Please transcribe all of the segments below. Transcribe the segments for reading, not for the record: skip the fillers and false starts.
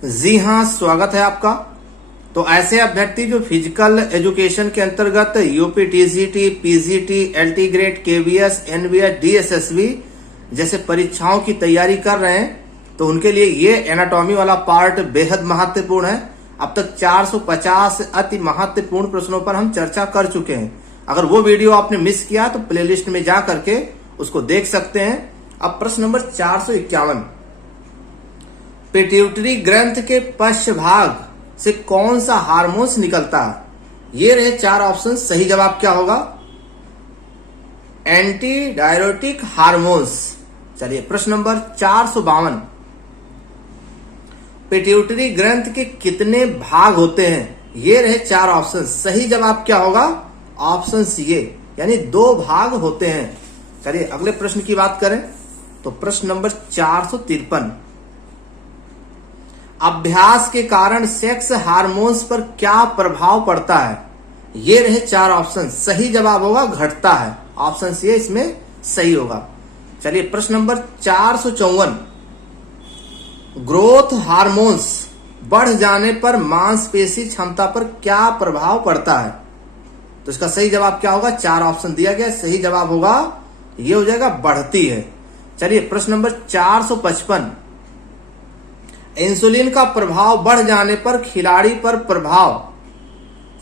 जी हाँ, स्वागत है आपका। तो ऐसे अभ्यर्थी जो फिजिकल एजुकेशन के अंतर्गत UP TGT, PGT, LT grade, KVS, NVS, DSSB जैसे परीक्षाओं की तैयारी कर रहे हैं, तो उनके लिए ये एनाटॉमी वाला पार्ट बेहद महत्वपूर्ण है। अब तक 450 अति महत्वपूर्ण प्रश्नों पर हम चर्चा कर चुके हैं। अगर वो वीडियो आपने मिस किया तो प्लेलिस्ट में जा करके उसको देख सकते हैं। अब प्रश्न नंबर 451, पिट्यूटरी ग्रंथ के पश्च भाग से कौन सा हार्मोन्स निकलता है? ये रहे चार ऑप्शन। सही जवाब क्या होगा? Anti diuretic hormones. चलिए प्रश्न नंबर 452, पिट्यूटरी ग्रंथ के कितने भाग होते हैं? ये रहे चार ऑप्शन। सही जवाब क्या होगा? ऑप्शन सी, यानी 2 भाग होते हैं। चलिए अगले प्रश्न की बात करें तो प्रश्न नंबर 453, अभ्यास के कारण सेक्स हार्मोन्स पर क्या प्रभाव पड़ता है? ये रहे चार ऑप्शन। सही जवाब होगा घटता है। ऑप्शन सी इसमें सही होगा। चलिए प्रश्न नंबर 454, ग्रोथ हार्मोन्स बढ़ जाने पर मांसपेशी क्षमता पर क्या प्रभाव पड़ता है? तो इसका सही जवाब क्या होगा? 4 ऑप्शन दिया गया। सही जवाब होगा ये हो जाएगा बढ़ती है। चलिए प्रश्न नंबर 455, इंसुलिन का प्रभाव बढ़ जाने पर खिलाड़ी पर प्रभाव।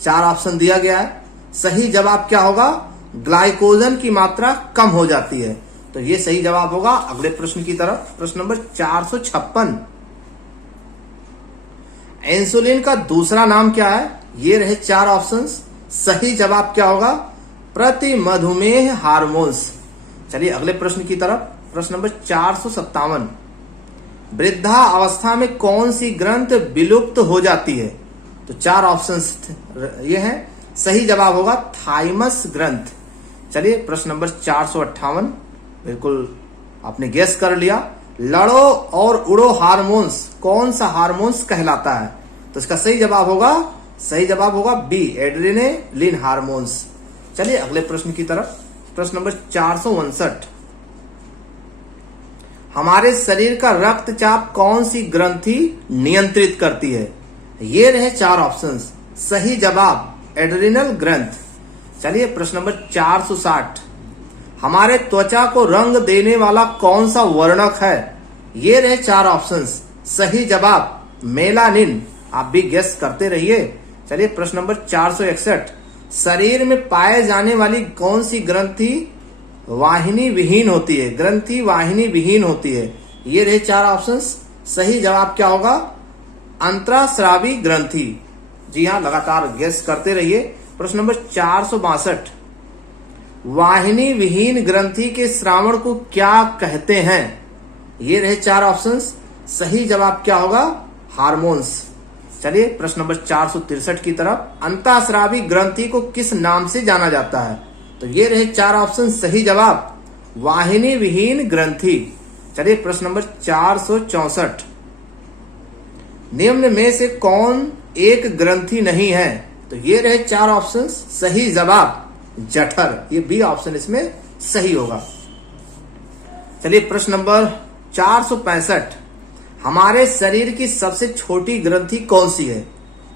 4 ऑप्शन दिया गया है। सही जवाब क्या होगा? ग्लाइकोजन की मात्रा कम हो जाती है। तो ये सही जवाब होगा। अगले प्रश्न की तरफ, प्रश्न नंबर 456, इंसुलिन का दूसरा नाम क्या है? ये रहे 4 ऑप्शन। सही जवाब क्या होगा? प्रति मधुमेह हार्मोन्स। चलिए अगले प्रश्न की तरफ, प्रश्न नंबर 457, वृद्धा अवस्था में कौन सी ग्रंथ विलुप्त हो जाती है? तो 4 ऑप्शंस ये हैं। सही जवाब होगा थाइमस ग्रंथ। चलिए प्रश्न नंबर 458, बिल्कुल आपने गेस कर लिया। लड़ो और उड़ो हार्मोन्स कौन सा हार्मोन्स कहलाता है? तो इसका सही जवाब होगा बी, एड्रेनालिन हार्मोन्स। चलिए अगले प्रश्न की तरफ, प्रश्न नंबर 459, हमारे शरीर का रक्तचाप कौन सी ग्रंथि नियंत्रित करती है? ये रहे 4 ऑप्शंस। सही जवाब एड्रिनल ग्रंथ। चलिए प्रश्न नंबर 460, हमारे त्वचा को रंग देने वाला कौन सा वर्णक है? ये रहे 4 ऑप्शंस। सही जवाब मेलानिन। आप भी गेस करते रहिए। चलिए प्रश्न नंबर 461, शरीर में पाए जाने वाली कौन सी ग्रंथि वाहिनी विहीन होती है? ग्रंथि वाहिनी विहीन होती है। ये रहे 4 ऑप्शंस। सही जवाब क्या होगा? अंतरास्रावी ग्रंथि। जी हाँ, लगातार गेस करते रहिए। प्रश्न नंबर 462, वाहिनी विहीन ग्रंथि के श्रावण को क्या कहते हैं? ये रहे 4 ऑप्शंस। सही जवाब क्या होगा? हार्मोन्स। चलिए प्रश्न नंबर 463 की तरफ, अंतःस्रावी ग्रंथि को किस नाम से जाना जाता है? तो ये रहे 4 ऑप्शन। सही जवाब वाहिनी विहीन ग्रंथि। चलिए प्रश्न नंबर 464, निम्न में से कौन एक ग्रंथि नहीं है? तो ये रहे 4 ऑप्शन। सही जवाब जठर। ये बी ऑप्शन इसमें सही होगा। चलिए प्रश्न नंबर 465, हमारे शरीर की सबसे छोटी ग्रंथि कौन सी है?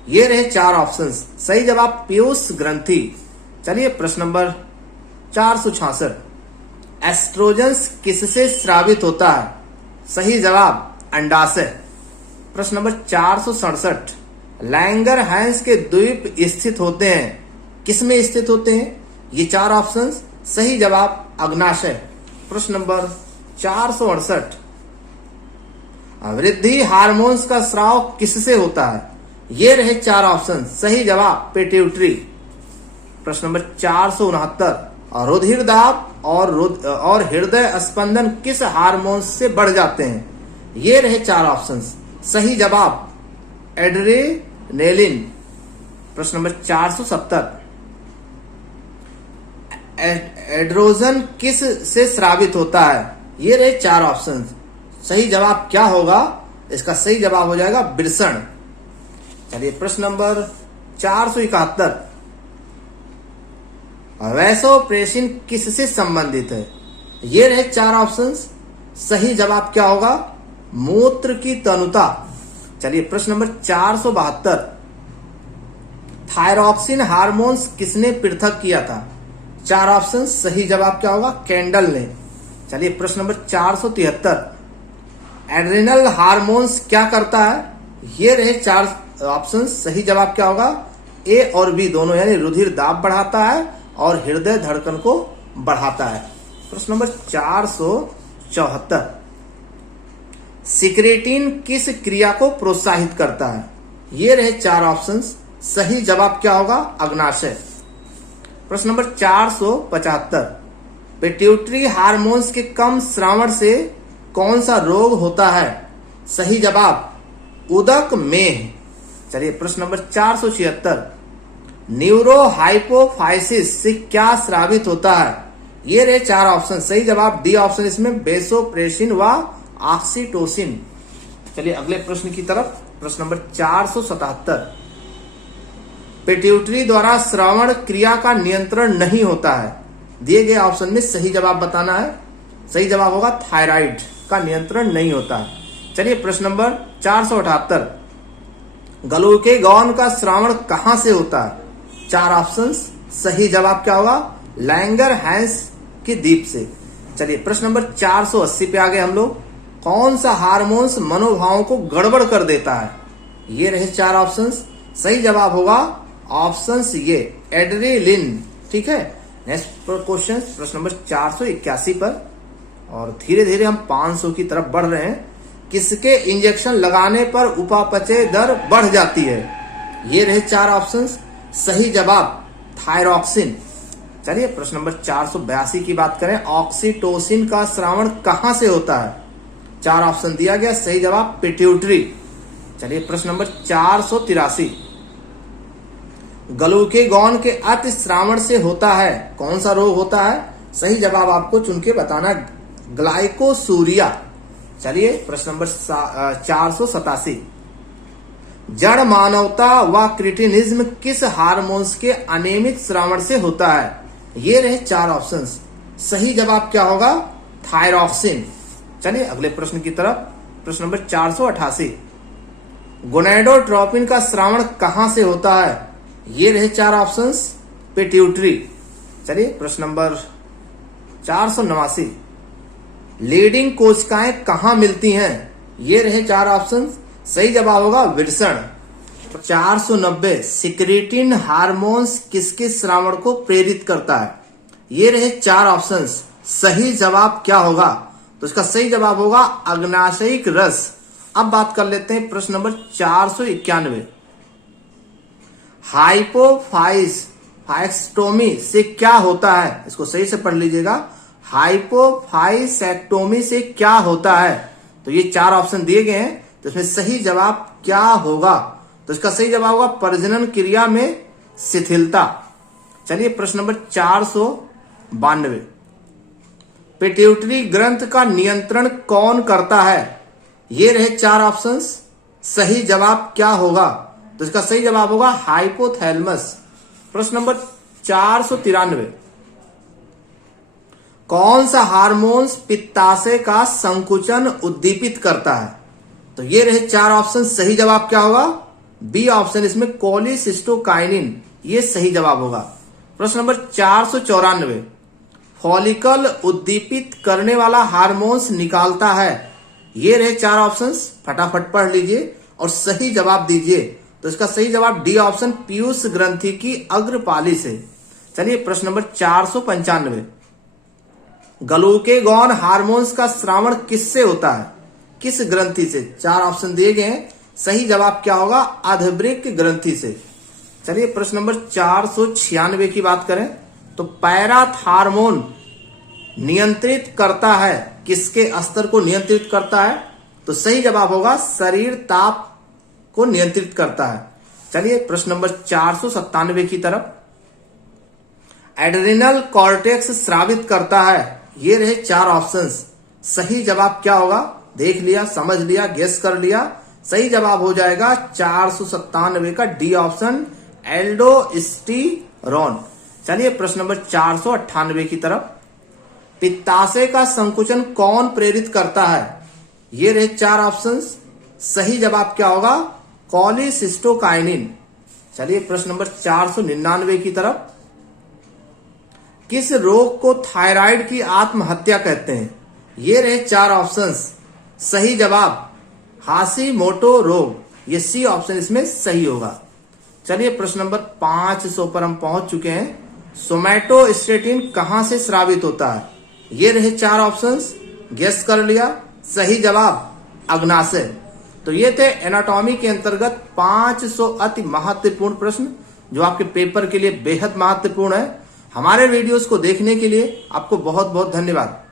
ये रहे 4 ऑप्शन। सही जवाब पीयूष ग्रंथि। चलिए प्रश्न नंबर 466, एस्ट्रोजन किससे स्रावित होता है? सही जवाब अंडाशय। प्रश्न नंबर 467, लैंगर हैंस के द्वीप स्थित होते हैं, किसमें स्थित होते हैं? ये 4 ऑप्शन। सही जवाब अग्नाशय। प्रश्न नंबर 468, वृद्धि हार्मोन्स का स्राव किससे होता है? ये रहे 4 ऑप्शन। सही जवाब पिट्यूटरी। प्रश्न नंबर 469, रुधिर दाब और हृदय स्पंदन किस हार्मोन से बढ़ जाते हैं? ये रहे 4 ऑप्शन। सही जवाब एड्रेनालिन। प्रश्न नंबर 470, एड्रोजन किस से स्रावित होता है? ये रहे 4 ऑप्शन। सही जवाब क्या होगा? इसका सही जवाब हो जाएगा वृषण। चलिए प्रश्न नंबर 471, वैसोप्रेसिन किससे संबंधित है? ये रहे 4 ऑप्शंस। सही जवाब क्या होगा? मूत्र की तनुता। चलिए प्रश्न नंबर 472, थायरॉक्सिन हार्मोन्स किसने पृथक किया था? 4 ऑप्शन, सही जवाब क्या होगा? कैंडल ने। चलिए प्रश्न नंबर 473, एड्रिनल हार्मोन्स क्या करता है? ये रहे 4 ऑप्शन, सही जवाब क्या होगा? ए और बी दोनों, यानी रुधिर दाब बढ़ाता है और हृदय धड़कन को बढ़ाता है। प्रश्न नंबर 474, सिक्रेटिन किस क्रिया को प्रोत्साहित करता है? ये रहे 4 ऑप्शंस, सही जवाब क्या होगा? अग्नाशय। प्रश्न नंबर 475, पिट्यूटरी हार्मोन्स के कम स्रावण से कौन सा रोग होता है? सही जवाब उदक में। चलिए प्रश्न नंबर 476, न्यूरो हाइपोफाइसिस से क्या स्रावित होता है? ये रहे 4 ऑप्शन, सही जवाब डी ऑप्शन, इसमें बेसोप्रेसिन व ऑक्सीटोसिन। चलिए अगले प्रश्न की तरफ। प्रश्न नंबर 477, पिट्यूटरी द्वारा श्रवण क्रिया का नियंत्रण नहीं होता है। दिए गए ऑप्शन में सही जवाब बताना है। सही जवाब होगा थायराइड का नियंत्रण नहीं होता है। चलिए प्रश्न नंबर 478, ग्लूकेगॉन का श्रावण कहां से होता है? 4 ऑप्शन, सही जवाब क्या होगा? लैंगर हैंस के द्वीप से। चलिए प्रश्न नंबर 480 पे आ गए हम लोग। कौन सा हार्मोन्स मनोभावों को गड़बड़ कर देता है? ये रहे 4 ऑप्शन, सही जवाब होगा ऑप्शन ये एड्रेलिन। ठीक है, नेक्स्ट क्वेश्चन प्रश्न नंबर 481 पर, और धीरे धीरे हम 500 की तरफ बढ़ रहे हैं। किसके इंजेक्शन लगाने पर उपापचय दर बढ़ जाती है? ये रहे 4 ऑप्शन, सही जवाब थायरॉक्सिन। चलिए प्रश्न नंबर 482 की बात करें। ऑक्सीटोसिन का स्रावण कहां से होता है? 4 ऑप्शन दिया गया, सही जवाब पिट्यूटरी। चलिए प्रश्न नंबर 483, ग्लूकेगॉन के अतिस्रावण से होता है कौन सा रोग होता है? सही जवाब आपको चुन के बताना, ग्लाइकोसूरिया। चलिए प्रश्न नंबर 487, जड़ मानवता व क्रिटिनिज्म किस हार्मोन्स के अनियमित श्रावण से होता है? ये रहे 4 ऑप्शंस, सही जवाब क्या होगा? थायरॉक्सिन। चलिए अगले प्रश्न की तरफ। प्रश्न नंबर 488, गोनेडोट्रोपिन का श्रावण कहां से होता है? ये रहे 4 ऑप्शंस, पिट्यूटरी। चलिए प्रश्न नंबर 489, लीडिंग कोशिकाएं कहां मिलती हैं? ये रहे 4 ऑप्शन, सही जवाब होगा विरसण। 490, सिक्रेटिन हार्मोन्स किसके श्रावण को प्रेरित करता है? ये रहे 4 ऑप्शन, सही जवाब क्या होगा? तो इसका सही जवाब होगा अग्नाशयिक रस। अब बात कर लेते हैं प्रश्न नंबर 491, हाइपोफाइसेक्टोमी से क्या होता है? इसको सही से पढ़ लीजिएगा, हाइपोफाइसेक्टोमी से क्या होता है? तो ये 4 ऑप्शन दिए गए हैं, तो इसमें सही जवाब क्या होगा? तो इसका सही जवाब होगा प्रजनन क्रिया में शिथिलता। चलिए प्रश्न नंबर 492, पिट्यूटरी ग्रंथ का नियंत्रण कौन करता है? ये रहे 4 ऑप्शंस, सही जवाब क्या होगा? तो इसका सही जवाब होगा हाइपोथैलेमस। प्रश्न नंबर 493, कौन सा हार्मोन्स पित्ताशय का संकुचन उद्दीपित करता है? तो ये रहे 4 ऑप्शन, सही जवाब क्या होगा? बी ऑप्शन, इसमें कोलिसिस्टोकाइनिन, ये सही जवाब होगा। प्रश्न नंबर 494, फॉलिकल उद्दीपित करने वाला हार्मोन्स निकालता है? ये रहे 4 ऑप्शंस, फटाफट पढ़ लीजिए और सही जवाब दीजिए। तो इसका सही जवाब डी ऑप्शन, पीयूष ग्रंथि की अग्रपाली से। चलिए प्रश्न नंबर 495, ग्लूकेगॉन हार्मोन्स का स्रावण किससे होता है? किस ग्रंथि से? 4 ऑप्शन दिए गए हैं, सही जवाब क्या होगा? अधवृक्क ग्रंथि से। चलिए प्रश्न नंबर 496 की बात करें तो पैराथार्मोन नियंत्रित करता है, किसके स्तर को नियंत्रित करता है? तो सही जवाब होगा शरीर ताप को नियंत्रित करता है। चलिए प्रश्न नंबर 497 की तरफ, एड्रिनल कॉर्टेक्स स्रावित करता है? ये रहे 4 ऑप्शंस, सही जवाब क्या होगा? देख लिया, समझ लिया, गेस कर लिया, सही जवाब हो जाएगा 497 का डी ऑप्शन, एल्डोस्टेरोन। चलिए प्रश्न नंबर 498 की तरफ, पित्ताशय का संकुचन कौन प्रेरित करता है? ये रहे 4 ऑप्शंस, सही जवाब क्या होगा? कॉलिसिस्टोकाइनिन। चलिए प्रश्न नंबर 499 की तरफ। किस रोग को थायराइड की आत्महत्या कहते हैं? ये रहे 4 ऑप्शंस। सही जवाब हाशिमोटो रोग, ये सी ऑप्शन इसमें सही होगा। चलिए प्रश्न नंबर 500 पर हम पहुंच चुके हैं। सोमैटोस्टेटिन कहां से स्रावित होता है? ये रहे 4 ऑप्शंस। गेस कर लिया? सही जवाब अग्नाशय। तो ये थे एनाटॉमी के अंतर्गत 500 अति महत्वपूर्ण प्रश्न जो आपके पेपर के लिए बेहद महत्वपूर्ण है। हमारे वीडियोस को देखने के लिए आपको बहुत बहुत धन्यवाद।